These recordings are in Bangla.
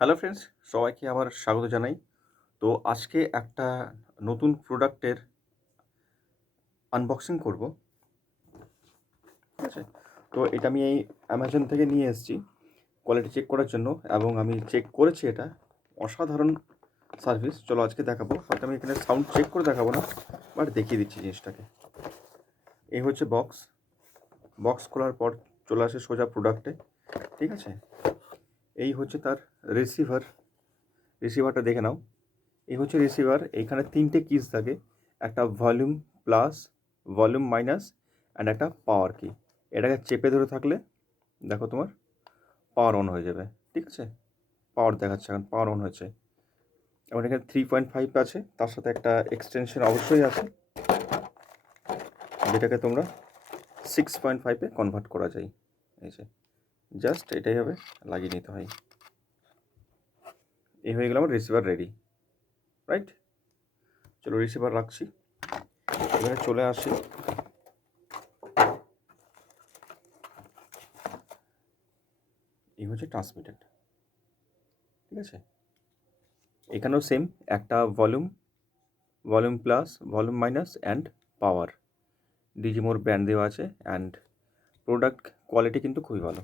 হ্যালো ফ্রেন্ডস, সবাইকে আবার স্বাগত জানাই। তো আজকে একটা নতুন প্রোডাক্টের আনবক্সিং করব। ঠিক আছে? তো এটা আমি এই অ্যামাজন থেকে নিয়ে এসেছি কোয়ালিটি চেক করার জন্য, এবং আমি চেক করেছি, এটা অসাধারণ সার্ভিস। চলো আজকে দেখাবো। হয়তো আমি এখানে সাউন্ড চেক করে দেখাবো না, বাট দেখিয়ে দিচ্ছি জিনিসটাকে। এই হচ্ছে বক্স। বক্স খোলার পর চলে আসে সোজা প্রোডাক্টে। ঠিক আছে? এই হচ্ছে তার রিসিভার। রিসিভারটা দেখে নাও। এই হচ্ছে রিসিভার। এইখানে তিনটে কিস থাকে, একটা volume plus, volume minus, and একটা পাওয়ার কি। এটাকে চেপে ধরে থাকলে দেখো তোমার পাওয়ার অন হয়ে যাবে। ঠিক আছে? পাওয়ার দেখাচ্ছে, এখন পাওয়ার অন হয়েছে। এবং এখানে 3.5 আছে, তার সাথে একটা এক্সটেনশন অবশ্যই আছে, যেটাকে তোমরা 6.5-এ কনভার্ট করা যায়। এই যে জাস্ট এটাই হবে, লাগিয়ে নিতে হয়। এই হয়ে গেল আমার রিসিভার রেডি। রাইট? চলো রিসিভার রাখছি, এবারে চলে আসি এই হচ্ছে ট্রান্সমিটেড। ঠিক আছে? এখানেও সেম, একটা volume, volume plus, volume minus, and power. ডিজিমোর ব্র্যান্ড দেওয়া আছে, অ্যান্ড প্রোডাক্ট কোয়ালিটি কিন্তু খুবই ভালো।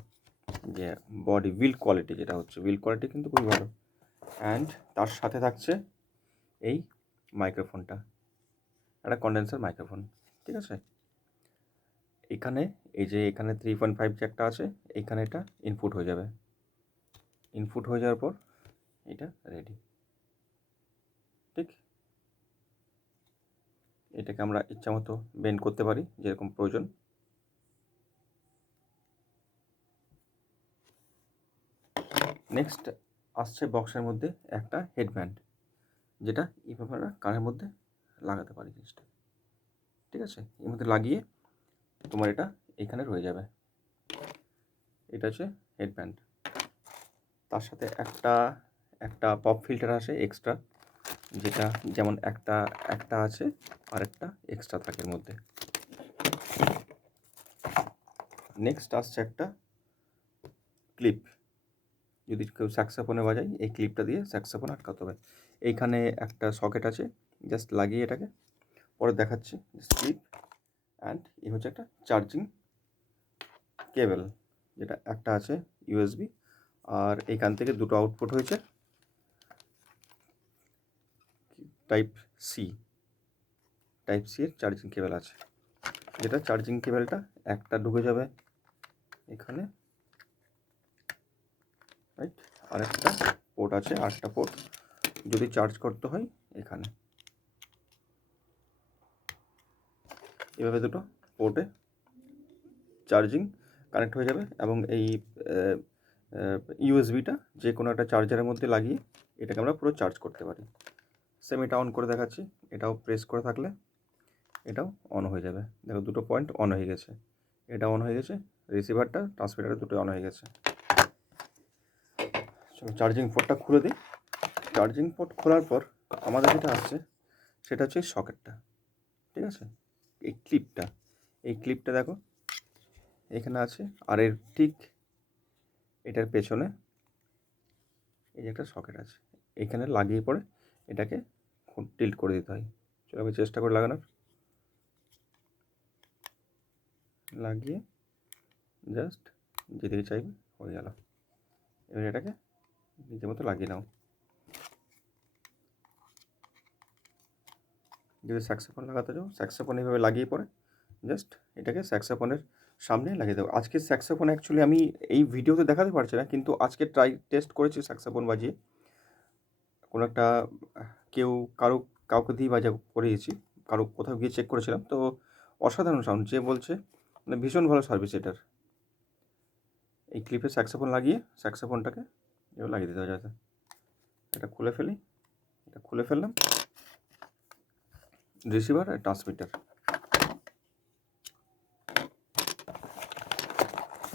যে বডি বিল্ড কোয়ালিটি, যেটা হচ্ছে বিল্ড কোয়ালিটি কিন্তু খুবই ভালো। অ্যান্ড তার সাথে থাকছে এই মাইক্রোফোনটা, একটা কন্ডেন্সার মাইক্রোফোন। ঠিক আছে? এখানে এই যে এখানে 3.5 জ্যাকটা আছে, এইখানে এটা ইনপুট হয়ে যাবে। ইনপুট হয়ে যাওয়ার পর এটা রেডি। ঠিক, এটাকে আমরা ইচ্ছা মতো বেন্ড করতে পারি যেরকম প্রয়োজন। নেক্সট আসছে বক্সের মধ্যে একটা হেডব্যান্ড, যেটা এইভাবে আমরা কানের মধ্যে লাগাতে পারি জিনিসটা। ঠিক আছে? এর মধ্যে লাগিয়ে তোমার এটা এখানে রয়ে যাবে। এটা হচ্ছে হেডব্যান্ড। তার সাথে একটা একটা পপ ফিল্টার আসে এক্সট্রা, যেটা যেমন একটা একটা আছে, আর একটা এক্সট্রা থাকে এর মধ্যে। নেক্সট আসছে একটা ক্লিপ, যদি কেউ স্যাক্সোফোনে বাজায় এই ক্লিপটা দিয়ে স্যাক্সোফোন আটকাতে হবে। এইখানে একটা সকেট আছে, জাস্ট লাগিয়ে এটাকে পরে দেখাচ্ছি। ক্লিপ, অ্যান্ড এই হচ্ছে একটা চার্জিং কেবল, যেটা একটা আছে ইউএসবি, আর এইখান থেকে দুটো আউটপুট হয়েছে টাইপ সি। টাইপ সি এর চার্জিং কেবল আছে, যেটা চার্জিং কেবলটা একটা ঢুকে যাবে এখানে, রাইট? আর একটা পোর্ট আছে, আটটা পোর্ট যদি চার্জ করতে হয় এখানে। এভাবে দুটো পোর্টে চার্জিং কানেক্ট হয়ে যাবে, এবং এই ইউএসবিটা যে কোনো একটা চার্জারের মধ্যে লাগিয়ে এটাকে আমরা পুরো চার্জ করতে পারি। সেম এটা অন করে দেখাচ্ছি। এটাও প্রেস করে থাকলে এটাও অন হয়ে যাবে। দেখো দুটো পয়েন্ট অন হয়ে গেছে, এটা অন হয়ে গেছে, রিসিভারটা ট্রান্সমিটারটা দুটো অন হয়ে গেছে। চলো চার্জিং পোর্টটা খুলে দিই। চার্জিং পোর্ট খোলার পর আমাদের যেটা আসছে সেটা হচ্ছে সকেটটা। ঠিক আছে? এই ক্লিপটা, এই ক্লিপটা দেখো এখানে আছে, আর এর ঠিক এটার পেছনে এই যে একটা সকেট আছে, এখানে লাগিয়ে পরে এটাকে টিল্ট করে দিতে হয়। চলো আমি চেষ্টা করে লাগানোর। লাগিয়ে জাস্ট যেদিকে চাইবে হয়ে গেল। এবার এটাকে নিজের মতো লাগিয়ে নাও। যদি স্যাক্সোফোন লাগাতে চাও, স্যাক্সোফোন এইভাবে লাগিয়ে পরে জাস্ট এটাকে স্যাক্সোফোনের সামনে লাগিয়ে দেবো। আজকে স্যাক্সোফোন অ্যাকচুয়ালি আমি এই ভিডিওতে দেখাতে পারছি না, কিন্তু আজকে টেস্ট করেছি স্যাক্সোফোন বাজিয়ে। কোনো একটা কেউ কাউকে দিয়ে করিয়েছি, কোথাও গিয়ে চেক করেছিলাম, তো অসাধারণ সাউন্ড। যে বলছে মানে ভীষণ ভালো সার্ভিস এটার। এই ক্লিপে স্যাক্সোফোন লাগিয়ে স্যাক্সোফোনটাকে এবার লাগিয়ে দিতে হবে যাতে। এটা খুলে ফেলি, এটা খুলে ফেললাম। রিসিভার আর ট্রান্সমিটার,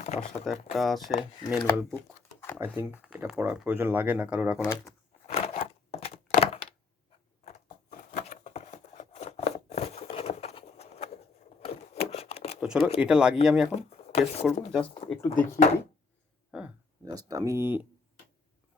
তার সাথে একটা আছে ম্যানুয়াল বুক। আই থিঙ্ক এটা পড়ার প্রয়োজন লাগে না কারোর এখন আর। তো চলো এটা লাগিয়ে আমি এখন টেস্ট করব, জাস্ট একটু দেখিয়ে দিই। হ্যাঁ, জাস্ট আমি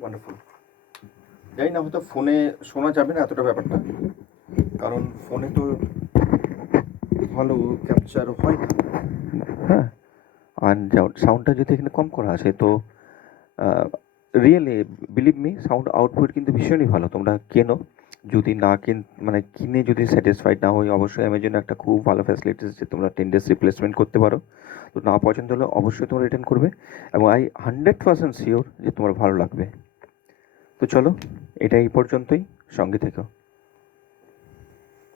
ওয়ান্ডারফুল। জানি না, হয়তো ফোনে শোনা যাবে না এতটা ব্যাপারটা, কারণ ফোনে তো ভালো ক্যাপচার হয় না। হ্যাঁ, আর সাউন্ডটা যদি এখানে কম করা আছে তো really believe me sound output কিন্তু ভীষণই ভালো। তোমরা কেনো, যদি না মানে কিনে যদি স্যাটিসফাইড না হই, অবশ্যই অ্যামাজনে একটা খুব ভালো ফ্যাসিলিটিস যে তোমরা 10 days রিপ্লেসমেন্ট করতে পারো। তো না পছন্দ হলে অবশ্যই তোমরা রিটার্ন করবে, এবং আই 100% শিওর যে তোমার ভালো লাগবে। তো চলো, এটা এই পর্যন্তই, সঙ্গে থেকো।